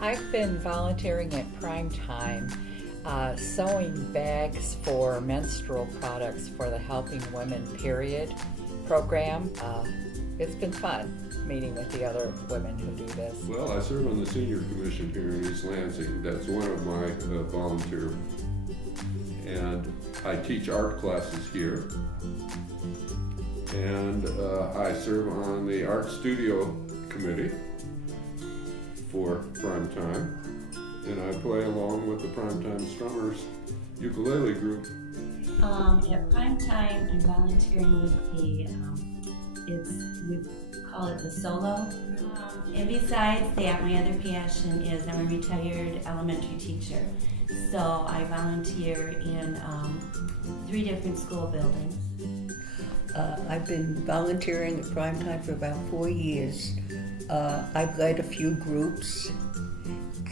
I've been volunteering at Prime Time, sewing bags for menstrual products for the Helping Women Period program. It's been fun meeting with the other women who do this. Well, I serve on the Senior Commission here in East Lansing. That's one of my volunteer. And I teach art classes here. And I serve on the art studio committee for Prime Time. And I play along with the Prime Time Strummers ukulele group. At Prime Time, I'm volunteering with we call it the solo. And besides that, my other passion is I'm a retired elementary teacher. So I volunteer in 3 different school buildings. I've been volunteering at Prime Time for about 4 years. I've led a few groups,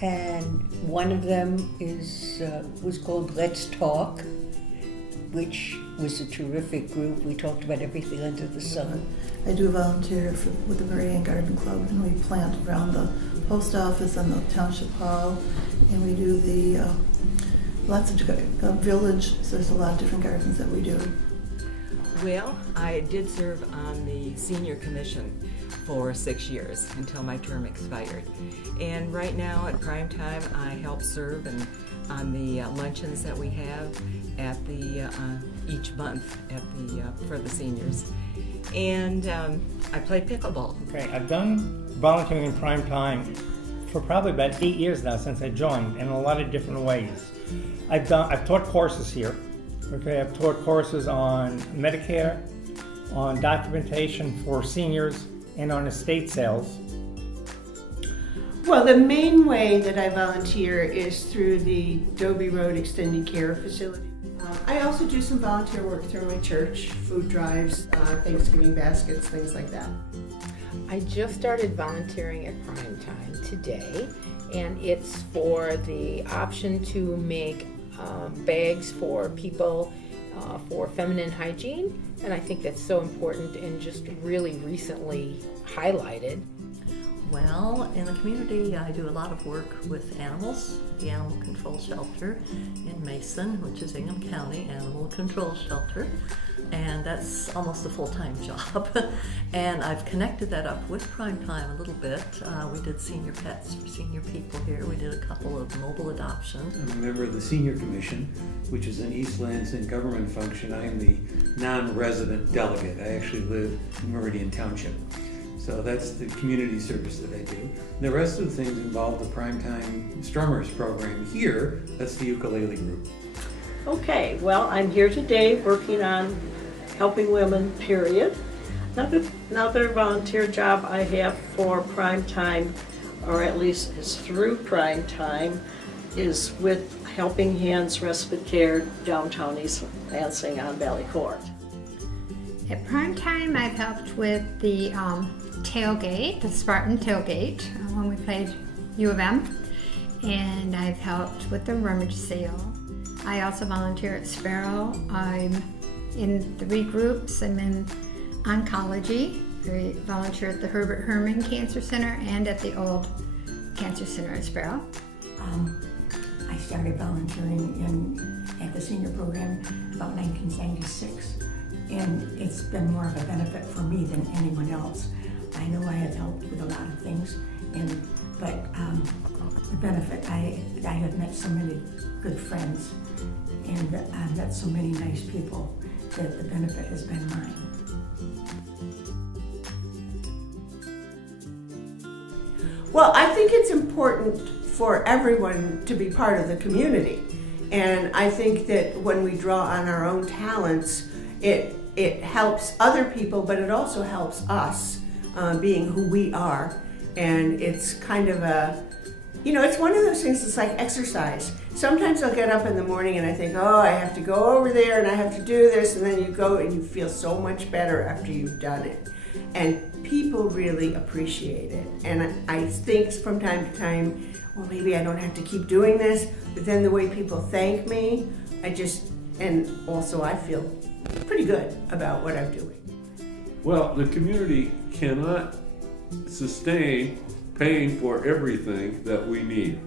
and one of them was called Let's Talk, which was a terrific group. We talked about everything under the sun. I do volunteer with the Marian Garden Club, and we plant around the post office and the township hall, and we do the lots of village, so there's a lot of different gardens that we do. Well, I did serve on the Senior Commission for 6 years until my term expired. And right now at Prime Time, I help serve on the luncheons that we have at the each month for the seniors. And I play pickleball. Okay, I've done volunteering in Prime Time for probably about 8 years now since I joined, in a lot of different ways. I've taught courses here. Okay, I've taught courses on Medicare, on documentation for seniors, and on estate sales. Well, the main way that I volunteer is through the Dobie Road Extended Care Facility. I also do some volunteer work through my church, food drives, Thanksgiving baskets, things like that. I just started volunteering at Prime Time today, and it's for the option to make bags for people for feminine hygiene, and I think that's so important and just really recently highlighted. Well, in the community, I do a lot of work with animals. The Animal Control Shelter in Mason, which is Ingham County Animal Control Shelter, and that's almost a full-time job. And I've connected that up with Prime Time a little bit. We did senior pets for senior people here. We did a couple of mobile adoptions. I'm a member of the Senior Commission, which is an East Lansing government function. I am the non-resident delegate. I actually live in Meridian Township. So that's the community service that I do. The rest of the things involve the Primetime Strummers program here. That's the ukulele group. Okay, well, I'm here today working on Helping Women Period. Another volunteer job I have for Prime Time, or at least is through Prime Time, is with Helping Hands Respite Care downtown East Lansing on Valley Court. At Prime Time, I've helped with the tailgate, the Spartan tailgate, when we played U of M, and I've helped with the rummage sale. I also volunteer at Sparrow. I'm in 3 groups. I'm in oncology. I volunteer at the Herbert Herman Cancer Center and at the old Cancer Center at Sparrow. I started volunteering at the senior program about 1996, and it's been more of a benefit for me than anyone else. I know I have helped with a lot of things, but the benefit, I have met so many good friends, and I've met so many nice people that the benefit has been mine. Well, I think it's important for everyone to be part of the community, and I think that when we draw on our own talents, it helps other people, but it also helps us being who we are. And it's kind of it's one of those things that's like exercise. Sometimes I'll get up in the morning and I think, oh, I have to go over there and I have to do this, and then you go and you feel so much better after you've done it. And people really appreciate it. And I think from time to time, well, maybe I don't have to keep doing this, but then the way people thank me, and also I feel pretty good about what I'm doing. Well, the community cannot sustain paying for everything that we need.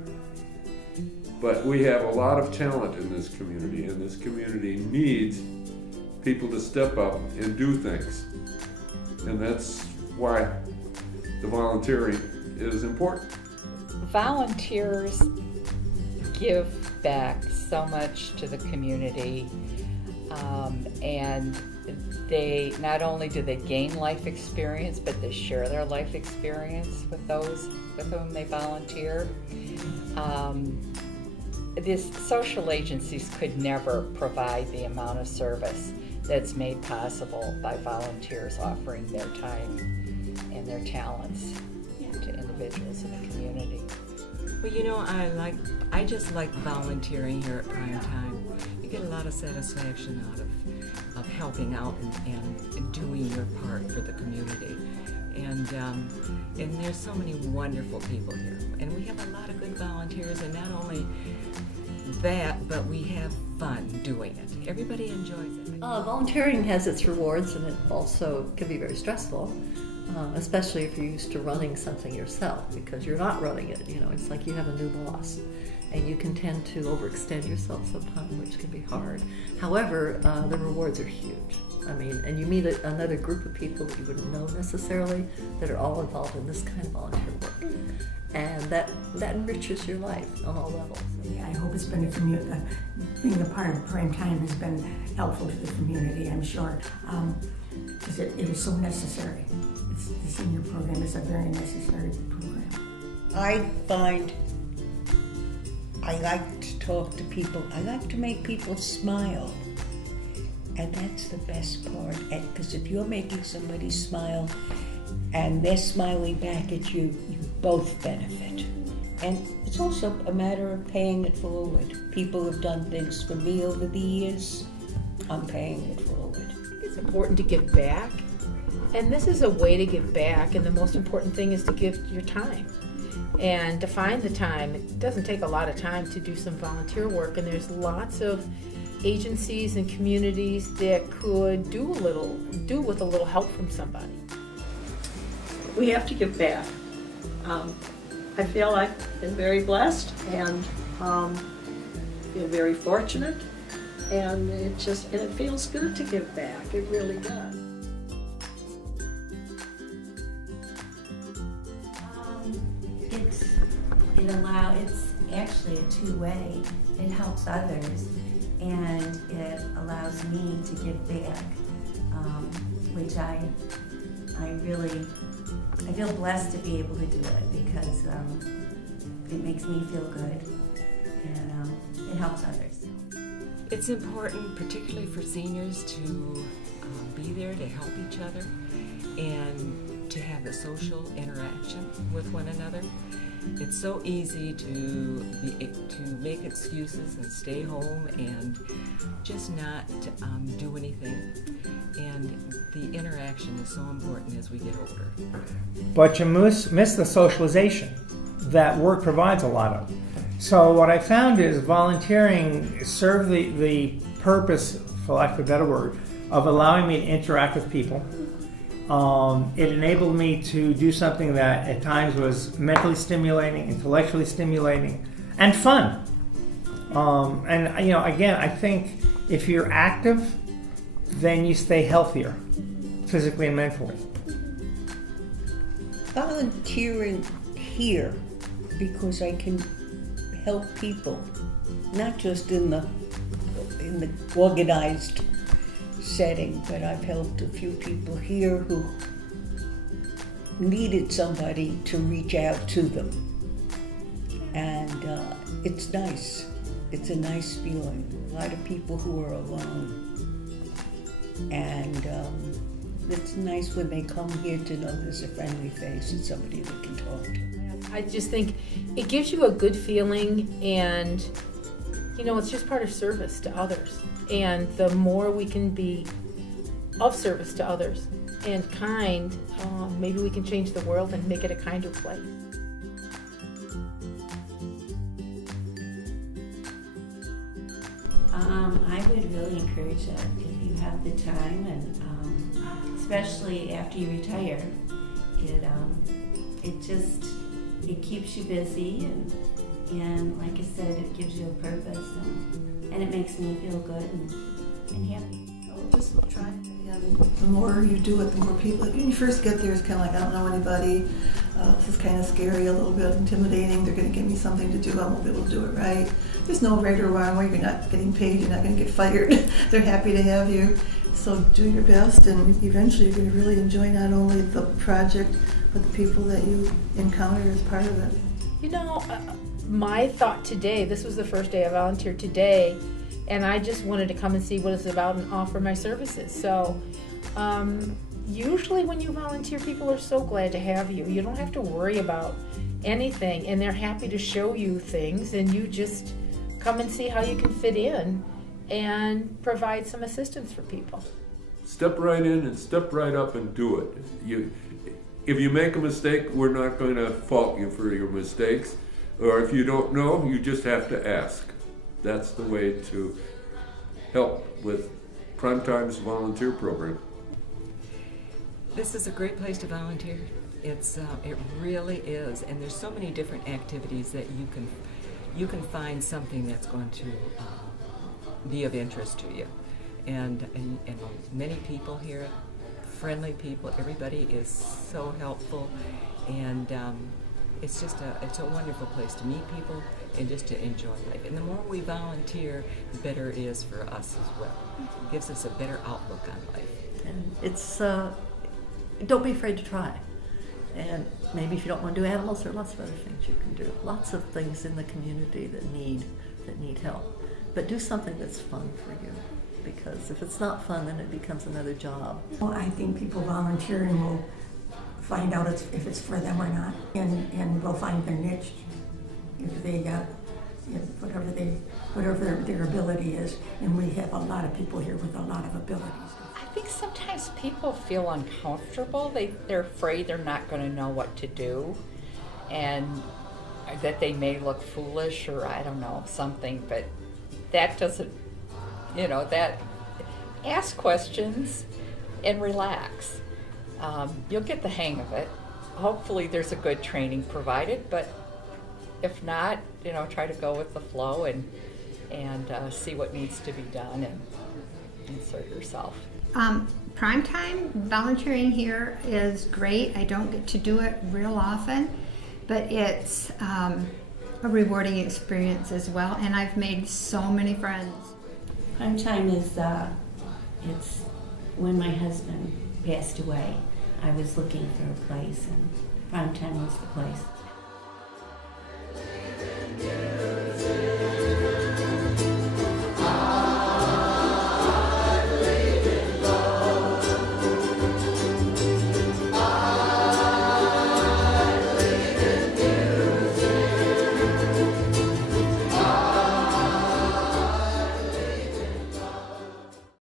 But we have a lot of talent in this community, and this community needs people to step up and do things. And that's why the volunteering is important. Volunteers give back so much to the community, and they not only do they gain life experience, but they share their life experience with those with whom they volunteer. These social agencies could never provide the amount of service that's made possible by volunteers offering their time and their talents to individuals in the community. Well, you know, I just like volunteering here at Prime Time. You get a lot of satisfaction out of helping out and doing your part for the community. And there's so many wonderful people here. And we have a lot of good volunteers, and not only that, but we have fun doing it. Everybody enjoys it. Volunteering has its rewards, and it also can be very stressful, especially if you're used to running something yourself, because you're not running it. You know, it's like you have a new boss, and you can tend to overextend yourself sometimes, which can be hard. However, the rewards are huge. I mean, and you meet another group of people that you wouldn't know necessarily that are all involved in this kind of volunteer work. And that enriches your life on all levels. Yeah, I hope it's been being a part of Prime Time has been helpful to the community, I'm sure, because it is so necessary. The senior program is a very necessary program. I find I like to talk to people. I like to make people smile. And that's the best part, because if you're making somebody smile and they're smiling back at you, you both benefit. And it's also a matter of paying it forward. People have done things for me over the years. I'm paying it forward. It's important to give back, and this is a way to give back, and the most important thing is to give your time. And to find the time, it doesn't take a lot of time to do some volunteer work, and there's lots of agencies and communities that could do with a little help from somebody. We have to give back. I feel I've been very blessed and feel very fortunate, and it feels good to give back. It really does. It's actually a two-way. It helps others, and it allows me to give back, which I feel blessed to be able to do it, because it makes me feel good, and it helps others. It's important, particularly for seniors, to be there to help each other and to have the social interaction with one another. It's so easy to make excuses and stay home and just not do anything. And the interaction is so important as we get older. But you miss the socialization that work provides a lot of. So what I found is volunteering served the purpose, for lack of a better word, of allowing me to interact with people. It enabled me to do something that at times was mentally stimulating, intellectually stimulating, and fun. And you know, again, I think if you're active, then you stay healthier, physically and mentally. Volunteering here because I can help people, not just in the organized setting, but I've helped a few people here who needed somebody to reach out to them. And it's nice. It's a nice feeling. A lot of people who are alone. And it's nice when they come here to know there's a friendly face and somebody they can talk to. I just think it gives you a good feeling, and you know, it's just part of service to others. And the more we can be of service to others and kind, maybe we can change the world and make it a kinder place. I would really encourage it if you have the time, and especially after you retire. it keeps you busy, and like I said, it gives you a purpose, and it makes me feel good and happy. Just try. And the more you do it, the more people. When you first get there, it's kind of like, I don't know anybody. This is kind of scary, a little bit intimidating. They're going to give me something to do. I won't be able to do it right. There's no right or wrong way. You're not getting paid. You're not going to get fired. They're happy to have you. So do your best, and eventually you're going to really enjoy not only the project, but the people that you encounter as part of it. You know, my thought today, this was the first day I volunteered today, and I just wanted to come and see what it's about and offer my services. So usually when you volunteer, people are so glad to have you. You don't have to worry about anything, and they're happy to show you things, and you just come and see how you can fit in and provide some assistance for people. Step right in and step right up and do it. If you make a mistake, we're not going to fault you for your mistakes. Or if you don't know, you just have to ask. That's the way to help with Primetime's volunteer program. This is a great place to volunteer. It really is, and there's so many different activities that you can find something that's going to be of interest to you. And many people here, friendly people, everybody is so helpful, and it's a wonderful place to meet people and just to enjoy life. And the more we volunteer, the better it is for us as well. It gives us a better outlook on life. And it's, don't be afraid to try. And maybe if you don't want to do animals, there are lots of other things you can do. Lots of things in the community that need help. But do something that's fun for you, because if it's not fun, then it becomes another job. Well, I think people volunteering will find out if it's for them or not, and will find their niche if they got whatever their ability is. And we have a lot of people here with a lot of abilities. I think sometimes people feel uncomfortable. They're afraid they're not going to know what to do, and that they may look foolish, or I don't know, something, but that doesn't, ask questions and relax. You'll get the hang of it. Hopefully there's a good training provided, but if not, try to go with the flow and see what needs to be done and insert yourself. Primetime volunteering here is great. I don't get to do it real often, but it's a rewarding experience as well, and I've made so many friends. Primetime is it's when my husband passed away. I was looking for a place, and Primetime was the place.